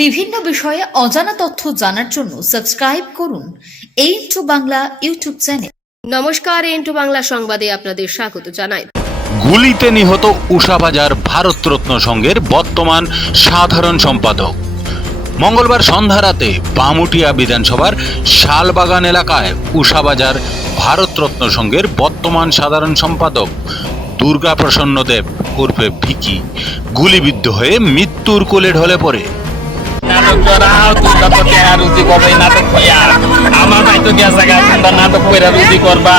বিভিন্ন বিষয়ে অজানা তথ্য জানার জন্য সাবস্ক্রাইব করুন এইন্টু বাংলা ইউটিউব চ্যানেল। নমস্কার, এইন্টু বাংলা সংবাদে আপনাদের স্বাগত জানাই। গুলিতে নিহত উষাবাজার ভারতরত্ন সংঘের বর্তমান সাধারণ সম্পাদক। মঙ্গলবার সন্ধ্যা রাতে বামুটিয়া বিধানসভার শালবাগান এলাকায় উষাবাজার ভারতরত্ন সংঘের বর্তমান সাধারণ সম্পাদক দুর্গা প্রসন্ন দেব উর্ফে ভিকি গুলিবিদ্ধ হয়ে মৃত্যুর কোলে ঢলে পড়ে। নাটক করাও তোমরা তো কে রুজি করবে নাটক কইয়া আমার ভাই তো গেছে গা তোমরা নাটক কইরা রুজি করবা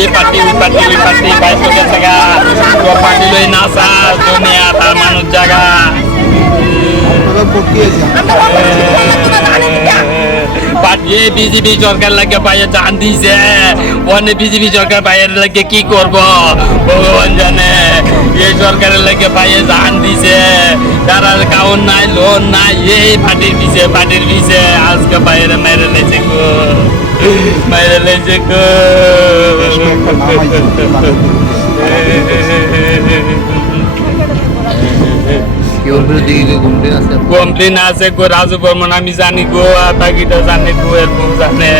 এই পার্টি ওই পার্টি ওই পার্টি ভাই তো গেছে গা তো পার্টি লই নাচা দুনিয়া তার মানুষ জায়গা পার্টি বিজেপি সরকার লাগে পাইয়ে জান দিছে ওনে বিজেপি সরকার পাইয়ের লাগে কি করব ভগবান জানে। এই সরকারের লাগে পাইয়ে জান দিছে তারা কাউন নাই লোন নাই এই পার্টির পিছে আজকে বাইরে মেরে লেছে গো মেরে লেছে গো। কমপ্লেন আছে গো রাজু বর্মন আমি জানি গো বাকিটা জানে গো এর বউ জানে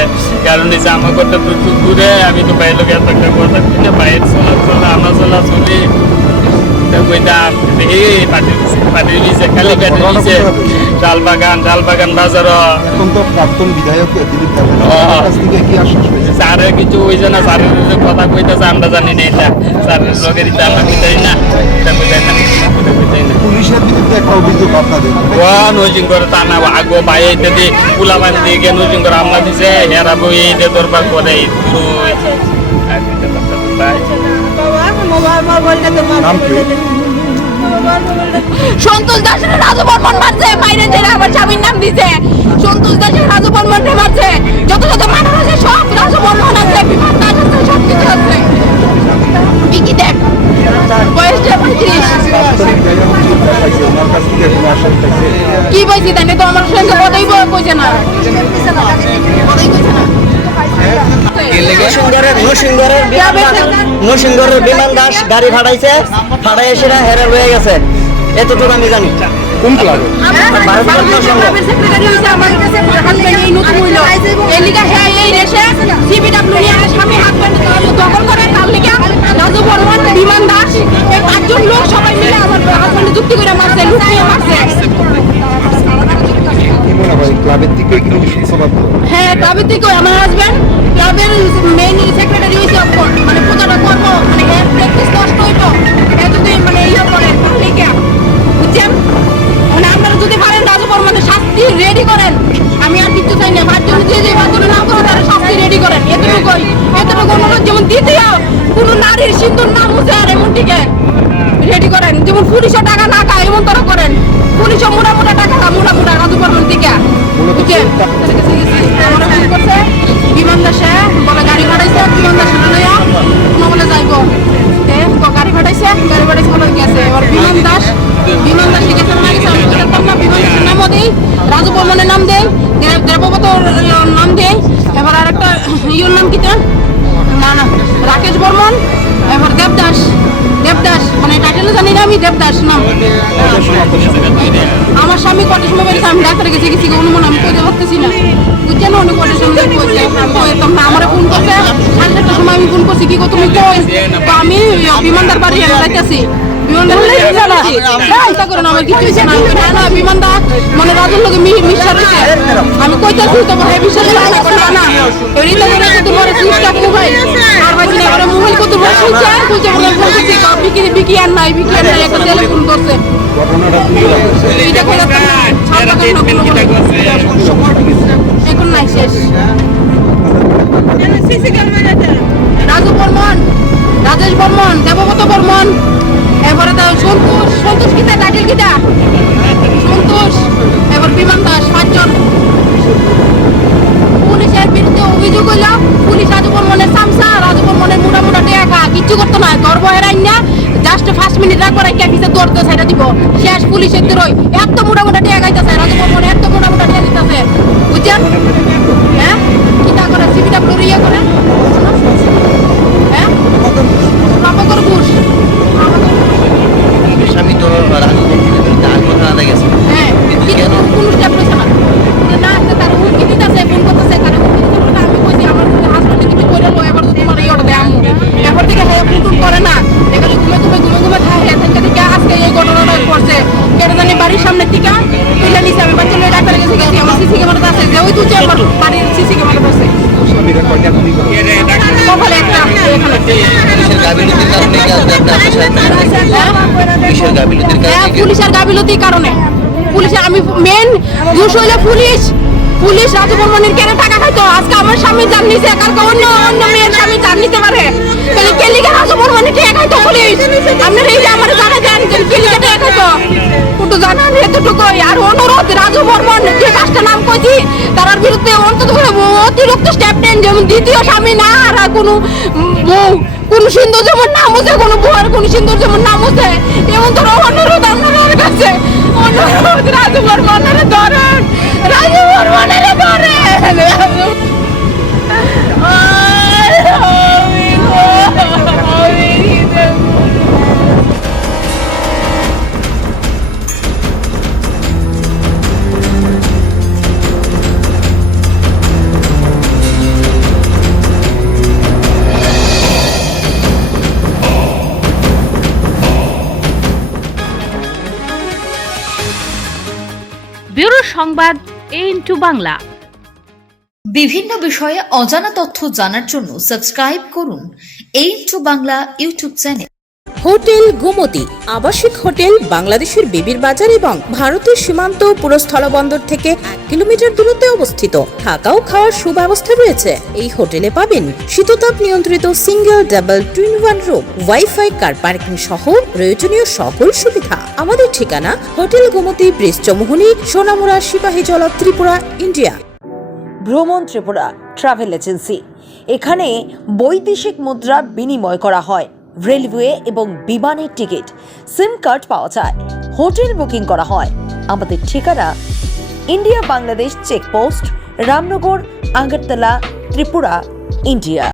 কারণ নিচে আমার কথা প্রচুর দূরে আমি তো বাইরে লোক এত একটা কথা কিনে বাইরে চলা আমার চলা চলি ডালবাগান বাজার প্রাক্তন বিধায়ক দিলীপ স্যারের কিছু হয়েছে না স্যারের কথা কইতেছে আমরা জানি না এটা স্যারের লোকের আমরা বুঝাই না পুলিশের বিরুদ্ধে একটা অভিযোগ আপনাদের নজিং করে তা না আগো ভাই যদি পুলাবান দিয়ে নজিং করে আমরা দিছে এরা বই এই দরবার করে সন্তোষ দাসের রাজু বর্মন মারছে মাইরে জেলে আমার স্বামীর নাম দিছে সন্তোষ দাসের রাজু বর্মন মারছে যত মানুষ আছে সব রাজু বর্মন আছে বিমান দাস আছে সব কিছু আছে বিকি দেখ বয়স 35 কি বলছি তাই তো আমার সঙ্গে কথাই কইছে না নরসিংগড়ের বিমান দাস গাড়ি ভাড়াইছে ভাড়াই এসে হেরে রয়ে গেছে এতটুকু আমি জানি। কোন ক্লাবে বিমান দাস এই 5 জন লোক সবাই মিলে আমার হাজবেন্ড যুক্তি করে মারছে লুকিয়ে মারছে। ক্লাবের থেকে হ্যাঁ ক্লাবের থেকে আমার হাজবেন্ড ক্লাবের মেইন সেক্রেটারি হয়েছে মানে পূজাটা করবো মানে প্র্যাকটিস নষ্ট হইতো যদি মানে ইয়ে করেন তাহলে বুঝছেন মানে আপনারা যদি পারেন রাজু বর্মনের শাস্তি রেডি করেন আমি আর কিছু চাই না 5 জন যে 5 জন না করে তারা শাস্তি রেডি করেন এতটুকু অনুরোধ যেমন দ্বিতীয় কোনো নারীর সিন্দুর না মুছে আর এমন টিকে রেডি করেন যেমন পুলিশের টাকা না খায় এমন তারা করেন পুলিশের মোটা টাকা মোটা রাজু বর্মন থেকে বুঝছেন আমরা ফোন করছে বিমান দাসে বলে গাড়ি ভাড়াইছে বিমান দাসে লইয়া বলে যাইব গাড়ি ভাড়াইছে বলে গেছে এবার বিমান দাস গেছে না গেছে আমি বলতাম না বিমান দাসের নামও দেই রাজু বর্মনের নাম দেই দেবব্রত নাম দেই এবার আরেকটা ইউর নাম কি না রাকেশ বর্মন এবার দেবদাস মানে টাইটেল জানি না আমি দেবদাস নাম। আমার স্বামী কটার সময় বেরিয়েছে আমি ডাক্তারে গেছি অনুমান আমি কইতে পারতেছি না বুঝছেন উনি কটার সময় আমার ফোন করছে 7:30টার সময় আমি ফোন করছি কি গো তুমি কই তো আমি বিমানদার বাড়ি যাইতেছি বিমানদার আমার কিছু হয়েছে না বিমানদার মানে রাজুর লোকে মিশা রয়েছে আমি কইতেছি তোমার বিশ্বাস না তোমার চিন্তা ভাই আর ভাই এবারে মোবাইল কত বসেছে বুঝে বলে বলতেছি বিকি আর নাই একটা টেলিফোন করছে এখন নাই শেষ রাজু বর্মন রাজেশ বর্মন দেবব্রত বর্মন এবারে সন্তোষ গীতা টাইটেল গীতা সন্তোষ এবার বিমান দাস 5 জন পুলিশের বিরুদ্ধে অভিযোগ হইল পুলিশ রাজু বর্মনের সামসা রাজু বর্মনের মোটা টেকা কিচ্ছু করতো না গর্ব হেরাই না জাস্ট 5 মিনিট রাখ করে ক্যাফিসে দৌড়তে সাইডা দিব শেষ পুলিশের দরই এত মোটা টেকা গাইতেছে রাজু বর্মন এত মোটা টেকা দিতেছে বুঝছেন হ্যাঁ কিটা করে সিবিডব্লিউ ইয়ে করে হ্যাঁ প্রভাকর ঘোষ স্বামী তো রাজু বর্মনের বিরুদ্ধে আত্মহত্যা গেছে হ্যাঁ কিন্তু কেন পুলিশটা হ্যাঁ, পুলিশের গাফিলতির কারণে। পুলিশে আমি মেন দোষ হইলে পুলিশ রাজু বর্মনের কেন টাকা খাইতো। আজকে আমার স্বামী জান নিছে, কালকে অন্য মেয়ের স্বামী জান নিতে পারে। তাহলে কেলিকে রাজু বর্মনের টাকা খাইতো পুলিশ। আপনারা এই যে আমার জানা জান কেলিকে টাকা খাইতো একটু জানান এতটুকুই। আর অনুরোধ, রাজু বর্মন যে 5টা নাম কইছি তার বিরুদ্ধে অন্তত অতিরিক্ত স্টেপ নেন, যেমন দ্বিতীয় স্বামী না আর কোনো বউ, কোন সুন্দর যেমন নাম হচ্ছে, কোনো বউয়ের কোন সুন্দর যেমন নাম হচ্ছে, এমন ধরো অনুরোধ আপনাদের কাছে। অনুরোধ, রাজু বর্মনের ধরেন, রাজু বর্মনের ধরেন। ব্যুরো সংবাদ A বাংলা। বিভিন্ন বিষয়ে অজানা তথ্য জানার জন্য সাবস্ক্রাইব করুন Bangla YouTube channel. Hotel Gomti আবাসিক হোটেল, বাংলাদেশের বিবির বাজার এবং ভারতের সীমান্ত পুরো স্থলবন্দর থেকে 1 কিলোমিটার দূরত্বে অবস্থিত। থাকা ও খাওয়ার সুব্যবস্থা রয়েছে। এই হোটেলে পাবেন শীততাপ নিয়ন্ত্রিত single, double, twin one room, wifi, car parking সহ প্রয়োজনীয় সকল সুবিধা। আমাদের ঠিকানা hotel Gomti, bridge Chowmuhani, Sonamura, Sepahijala, Tripura, India. ভ্রমণ ত্রিপুরা ট্রাভেল এজেন্সি। এখানে বৈদেশিক মুদ্রা বিনিময় করা হয়, রেলওয়ে এবং বিমানের টিকিট, সিম কার্ড পাওয়া যায়, হোটেল বুকিং করা হয়। আমাদের ঠিকানা India Bangladesh checkpost, Ramnagar, Agartala, Tripura, India.